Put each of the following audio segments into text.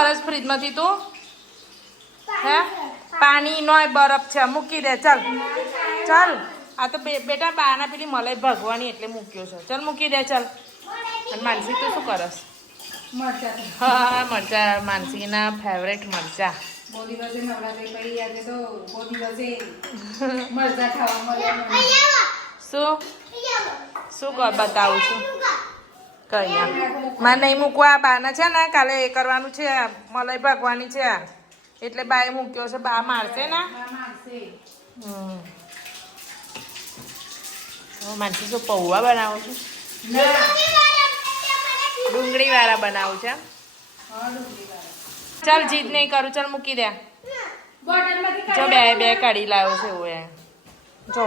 કરસ ફ્રીજમાંથી તું હે પાણી નો બરફ છે મૂકી દે ચાલ ચાલ આ તો બેટા બાના પેલી મલાઈ ભગવાની એટલે મૂક્યો છે ચાલ મૂકી દે ચાલ અને માનસી તું શું કરસ હા મરચા માનસીના ફેવરેટ મરચા શું બતાવું છું કઈ મારે નહીં મૂકવા બાના છે ને કાલે એ કરવાનું છે મલાઈ ભાગવાની છે એટલે બાએ મૂક્યો છે બા મારશે ને માનસી શું પૌવા બનાવું છું ડુંગળી વાળા બનાવું છે ચાલ જીદ નહીં કરું ચાલ મૂકી દે જો બે કાઢી લાવ્યો છે એવું એ જો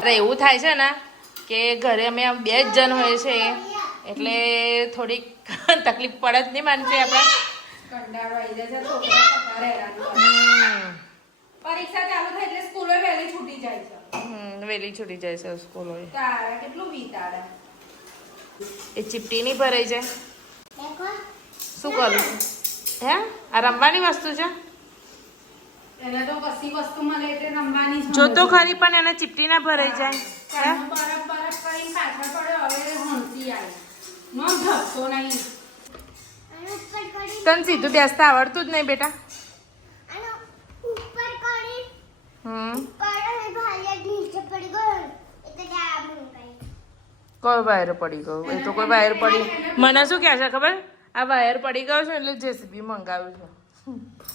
અરે એવું થાય છે ને કે ઘરે અમે બે જ જણ હોય છે એટલે થોડીક તકલીફ પડે જ નહીં માનશે આપણે પરીક્ષા ચાલુ થાય એટલે સ્કૂલો વહેલી છૂટી જાય છે વહેલી છૂટી જાય છે સ્કૂલો કેટલું વીતાડે એ ચીપટી નહીં ભરાઈ જાય શું કરું હે આ રમવાની વસ્તુ છે એને તો કશી વસ્તુ મળે એટલે રમવાની જો તો ખરી પણ એને ચીપટી ના ભરાઈ જાય બરફ કરીને પાછળ પડ્યો હવે હંસી આવી નો ધરતો નહીં તને સીધું બેસતા આવડતું જ નહીં બેટા કોઈ વાયર પડી ગયો એ તો કોઈ વાયર પડી મને શું કહે છે ખબર આ વાયર પડી ગયો છે એટલે જેસીબી મંગાવ્યું છે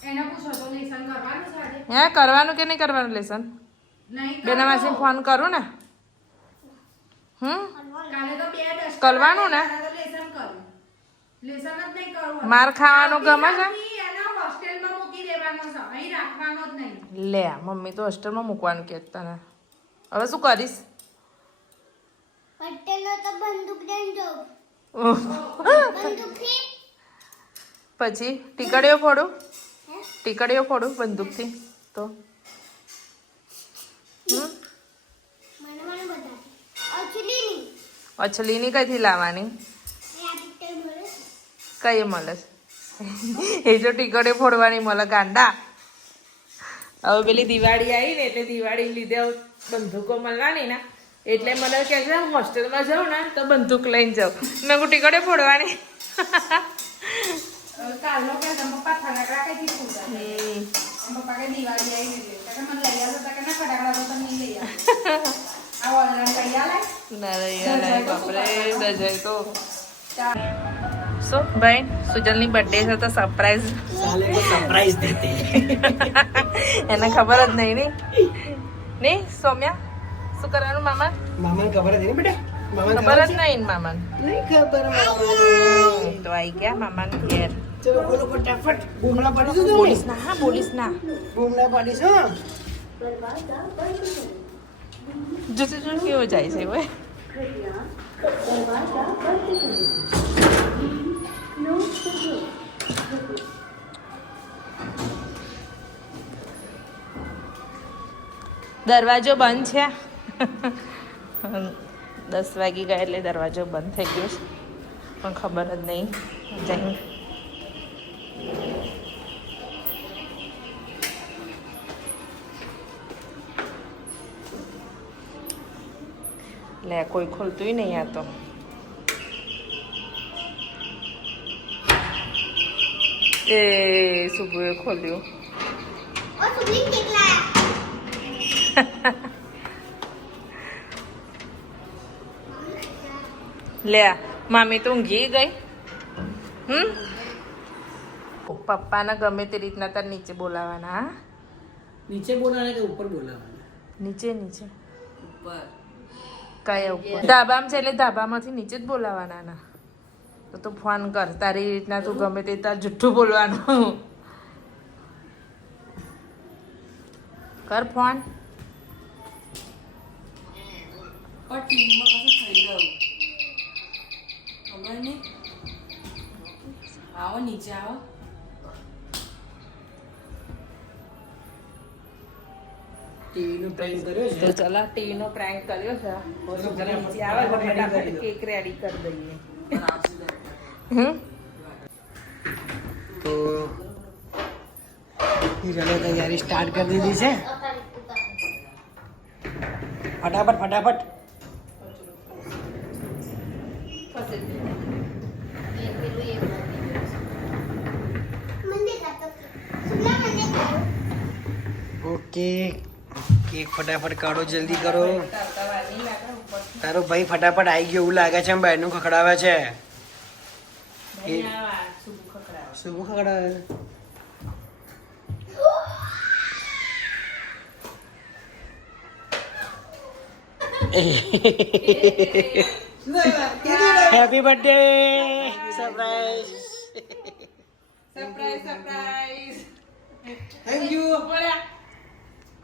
એને પૂછો તો લેસન કરવાનું છે આજે હે કરવાનું કે નહીં કરવાનું લેસન નહીં બેના માસી ફોન કરું ને કાલે તો બે ડસ્ટર કરવાનું ને લેસન કરું લેસન જ નહીં કરવું માર ખાવાનું ગમે છે એને હોસ્ટેલમાં મૂકી દેવાનો છે અહીં રાખવાનો જ નહીં લે મમ્મી તો હોસ્ટેલમાં મૂકવાનું કે તને હવે શું કરીશ પછી ટીકડીઓ ફોડું બંદૂકથી તો અછલીની કઈથી લાવવાની કઈ મળે એ જો ટીકડીઓ ફોડવાની મળે ગાંડા હવે પેલી દિવાળી આવી ને એટલે દિવાળી લીધે બંદૂકો મળવાની ને એટલે મને કહે છે હોસ્ટેલમાં જાઉં ને તો બંદૂક લઈને જાઉં મેં ટીકડીઓ ફોડવાની કાલનો કે પપ્પા ફટાકડા કઈથી ફૂટા પપ્પા કે દિવાળી આવી એટલે મને લઈ આવ્યો કે ના ફટાકડા તો તમે લઈ આવ્યો આ ઓનલાઈન લઈ આલે ના લઈ આલે બાપરે દજાઈ તો સો ભાઈ સુજલની બર્થડે છે તો સરપ્રાઈઝ साले को सरप्राइज देते એને ખબર જ નહીં નહીં સોમ્યા શું કરવાનું મામા मामा खबर है नहीं बेटा मामा ખબર જ નહીં મામા नहीं खबर તો આઈ ગયા મામા ઘેર चलो बोलो फटाफट घूमना पड़ी तो બોલીસ ના હા બોલીસ ના घूमना पड़ी सो જો કેવો જાય છે ભાઈ દરવાજો બંધ છે 10 વાગી ગયા એટલે દરવાજો બંધ થઈ ગયો છે પણ ખબર જ નહીં જઈ લે કોઈ ખોલતું નહીં આ તો એ સુબુએ ખોલ્યું લે મામી તો ઊંઘી ગઈ પપ્પાને ગમે તે રીતના તાર નીચે બોલાવાના હા नीचे बोलाना के ऊपर बोलाना નીચે નીચે ऊपर કયા ઉપર ધાબામાં છે એટલે ધાબામાંથી નીચે જ બોલાવાના ના તો ફોન કર તારી રીતના તું ગમે તે તાર જુઠ્ઠું બોલવાનું કર ફોન और टीम में कसं થઈ ગયું ખબર નહીં આવો નીચે આવો टीवी નો પ્રેન્ક કર્યો તો છે ચલા ટીવી નો પ્રેન્ક કર્યો છે નીચે આવે તો ફટાફટ કેક રેડી કરી દઈએ તો હીરાને તૈયારી સ્ટાર્ટ કરી દીધી છે. ફટાફટ ફટાફટ. ઓકે કેક ફટાફટ કાઢો, જલ્દી કરો. તારો ભાઈ ફટાફટ આવી ગયો એવું લાગે છે. બહારનું ખખડાવે છે. શું ખખડાવે? Happy birthday surprise. Surprise thank you.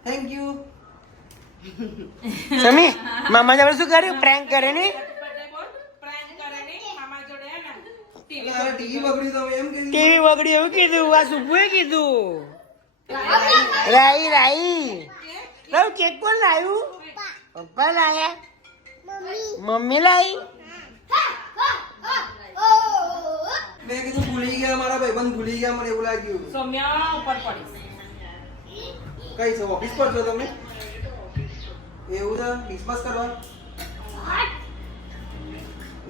Thank you. સમી મામા જોડે શું કર્યું? પ્રેન્ક કરે ને? ટીવી બગડી એવું કીધું. આ સુભુએ કીધું. રાઈ રાઈ રાવ કેક કોણ લાવ્યું? પપ્પા લાયા? મમ્મી લાવી? મેં કીધું ભૂલી ગયા, મારા ભાઈબંધ ભૂલી ગયા, મને એવું લાગ્યું. સોમ્યા ઉપર પડીશ. કઈ છો? ઓફિસ પર છો તમે? એવું છે? ડિસ્કસ કરવા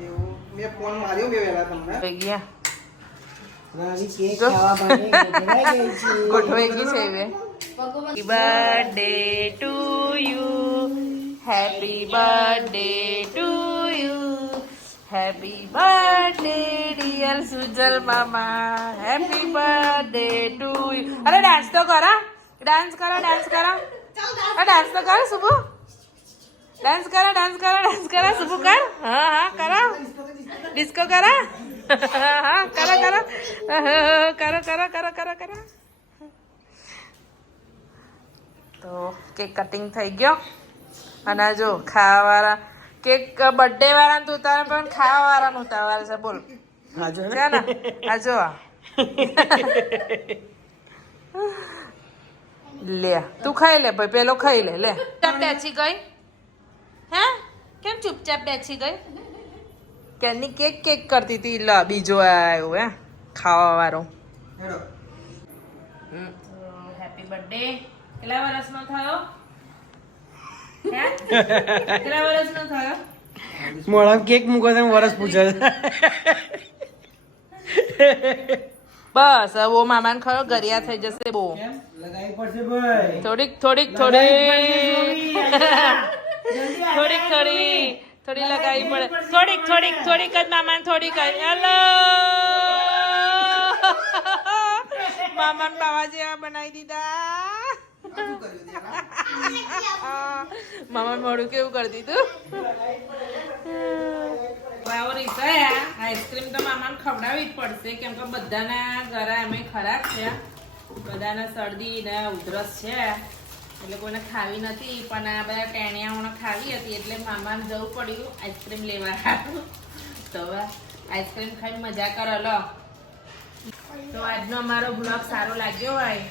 એવું. મેં ફોન માર્યો બે વેલા તમને. થઈ ગયા. રાવી કેક ખાવા માટે ગોઠવાઈ ગઈ છે. ગોઠવાઈ ગઈ છે હવે. Happy birthday to you. Happy birthday to you. Happy birthday dear Sujal મામા. Happy birthday to you. અરે ડાન્સ તો કરો. ડાન્સ કરો, ડાન્સ કરો. ડાન્સ તો કરો શુભુ. ડાન્સ કરો, ડાન્સ કરો, ડાન્સ કરો શુભુ કર. હા હા કરો. ડિસ્કો કરો. હા કરો કરો. કરો કરો કરો કરો કરો. તો કેક કટિંગ થઈ ગયો. અને જો ખાવાવાળા કેક બર્થડે વાળાને તો ઉતારે પણ ખાવાવાળાનું ઉતારે છે. બોલ છે ને? આ જો લે તું ખાઈ લે ભાઈ, પેલો ખાઈ લે. લે ચૂપચાપ બેસી ગઈ. હે કેમ ચૂપચાપ બેસી ગઈ? કેની કેક કેક કરતી હતી. લ બીજો આવ્યો હે ખાવા વાળો. Happy birthday. કેટલા વર્ષનો થયો? કેટલા વર્ષનો થયો? મોળામાં કેક મૂકો તો વરસ પૂછે છે. બસ હવે ઓ મામાને ખરો ગરિયા થઈ જશે બહુ. લગાવી પડશે ભાઈ. થોડીક થોડીક થોડીક થોડીક થોડી થોડી લગાવી પડે. થોડીક થોડીક થોડીક જ મામાને થોડીક જ. હેલો મામાને બાવા જેવા બનાવી દીધા. મામાને મોઢું કેવું કરી દીધું. આઈસ્ક્રીમ તો મામાને ખવડાવવી જ પડશે કેમ કે બધાના ઘરે અમે ખરાબ છે. બધાને શરદી ને ઉધરસ છે એટલે કોઈને ખાવી નથી. પણ આ બધા ટેણિયાઓને ખાવી હતી એટલે મામાને જવું પડ્યું આઈસ્ક્રીમ લેવા. તો હવે આઈસ્ક્રીમ ખાઈ મજા કરો. લો તો આજનો અમારો બ્લોગ સારો લાગ્યો હોય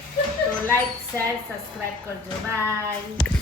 તો લાઈક શેર સબસ્ક્રાઈબ કરજો. બાય.